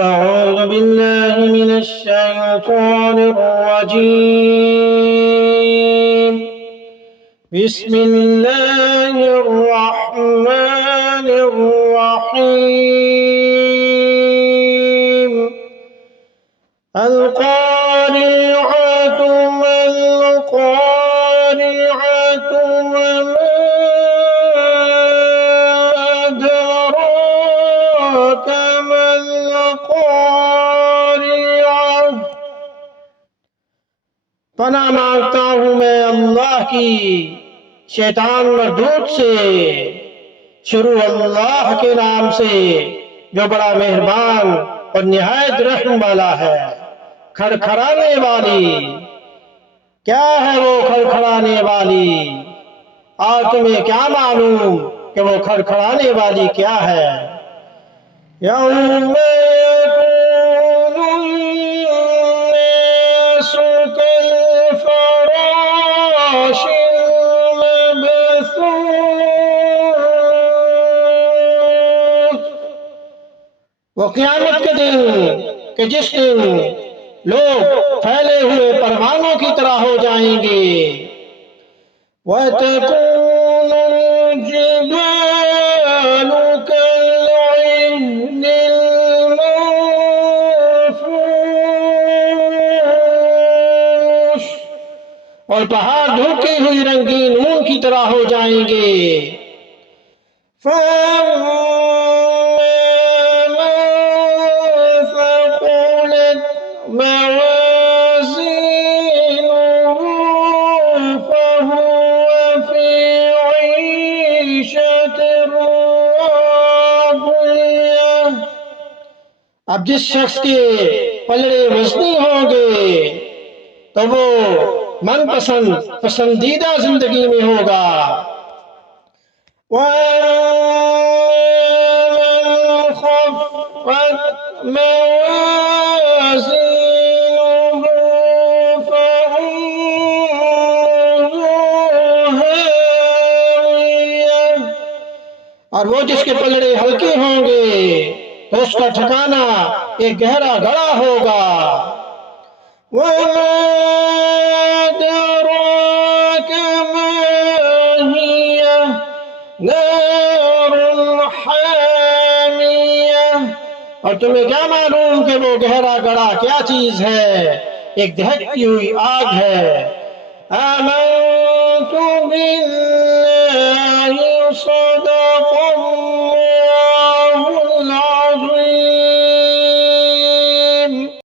أعوذ بالله من الشيطان الرجيم. بسم الله الرحمن الرحيم. القارعة ما القارعة وما أدراك ما القارعة। पनाह मांगता हूँ मैं अल्लाह की शैतान मरदूद से। शुरू अल्लाह के नाम से जो बड़ा मेहरबान और निहायत रहम वाला है। खड़खड़ाने वाली, क्या है वो खड़खड़ाने वाली? और तुम्हें क्या मालूम कि वो खड़खड़ाने वाली क्या है? यौम यकूनुन्नासु कल्फराशिल मबसूस। वो क़यामत के दिन कि जिस दिन लोग फैले हुए परवानों की तरह हो जाएंगे। वतकूनुल जिबालु कल्इहनिल मंफूश। और पहाड़ धुकी हुई रंगीन ऊन की तरह हो जाएंगे। अब जिस शख्स के पलड़े वज़नी होंगे तो वो मनपसंद पसंदीदा जिंदगी में होगा। और वो जिसके पलड़े हल्के होंगे तो उसका ठिकाना एक गहरा गड़ा होगा। और तुम्हें क्या मालूम कि वो गहरा गड़ा क्या चीज है? एक दहकती हुई आग है। आमन्तु बिल्लाहि